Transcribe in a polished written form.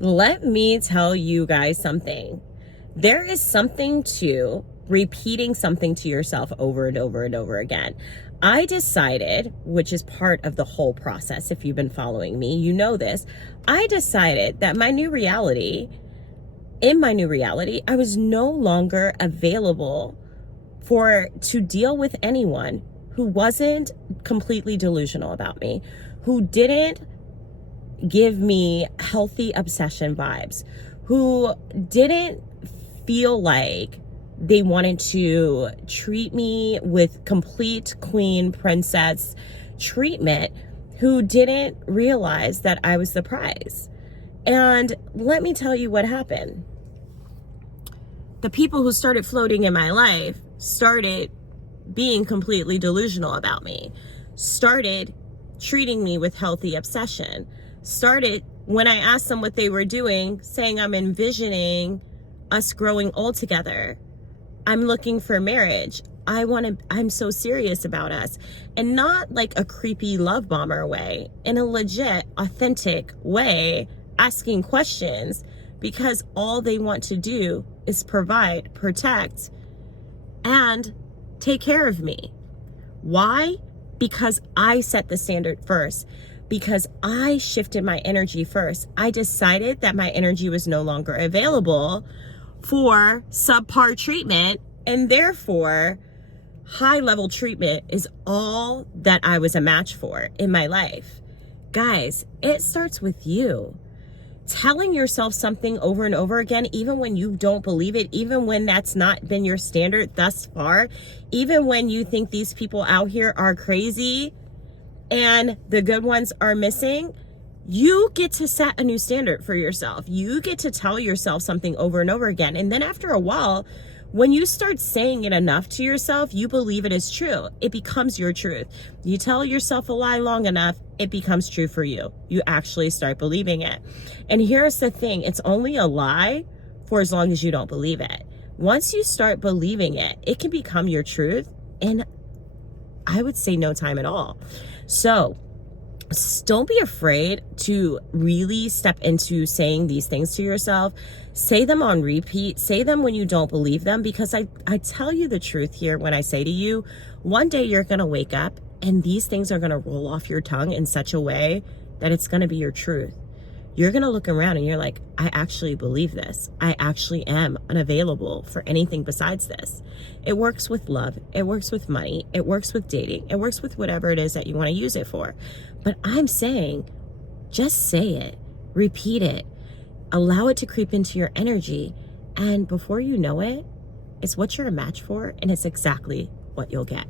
Let me tell you guys something. There is something to repeating something to yourself over and over and over again. I decided, which is part of the whole process, if you've been following me, you know this. I decided that in my new reality, I was no longer available to deal with anyone who wasn't completely delusional about me, who didn't give me healthy obsession vibes, who didn't feel like they wanted to treat me with complete queen princess treatment, who didn't realize that I was the prize. And let me tell you what happened. The people who started floating in my life started being completely delusional about me, started treating me with healthy obsession, started, when I asked them what they were doing, saying I'm envisioning us growing old together. I'm looking for marriage. I'm so serious about us. And not like a creepy love bomber way, in a legit, authentic way, asking questions, because all they want to do is provide, protect, and take care of me. Why? Because I set the standard first. Because I shifted my energy first. I decided that my energy was no longer available for subpar treatment, and therefore high level treatment is all that I was a match for in my life. Guys, it starts with you. Telling yourself something over and over again, even when you don't believe it, even when that's not been your standard thus far, even when you think these people out here are crazy and the good ones are missing, you get to set a new standard for yourself. You get to tell yourself something over and over again. And then after a while, when you start saying it enough to yourself, you believe it is true. It becomes your truth. You tell yourself a lie long enough, it becomes true for you. You actually start believing it. And here's the thing, it's only a lie for as long as you don't believe it. Once you start believing it, it can become your truth in, I would say, no time at all. So don't be afraid to really step into saying these things to yourself. Say them on repeat. Say them when you don't believe them, because I tell you the truth here when I say to you, one day you're going to wake up and these things are going to roll off your tongue in such a way that it's going to be your truth. You're going to look around and you're like, I actually believe this. I actually am unavailable for anything besides this. It works with love. It works with money. It works with dating. It works with whatever it is that you want to use it for. But I'm saying, just say it, repeat it, allow it to creep into your energy. And before you know it, it's what you're a match for, and it's exactly what you'll get.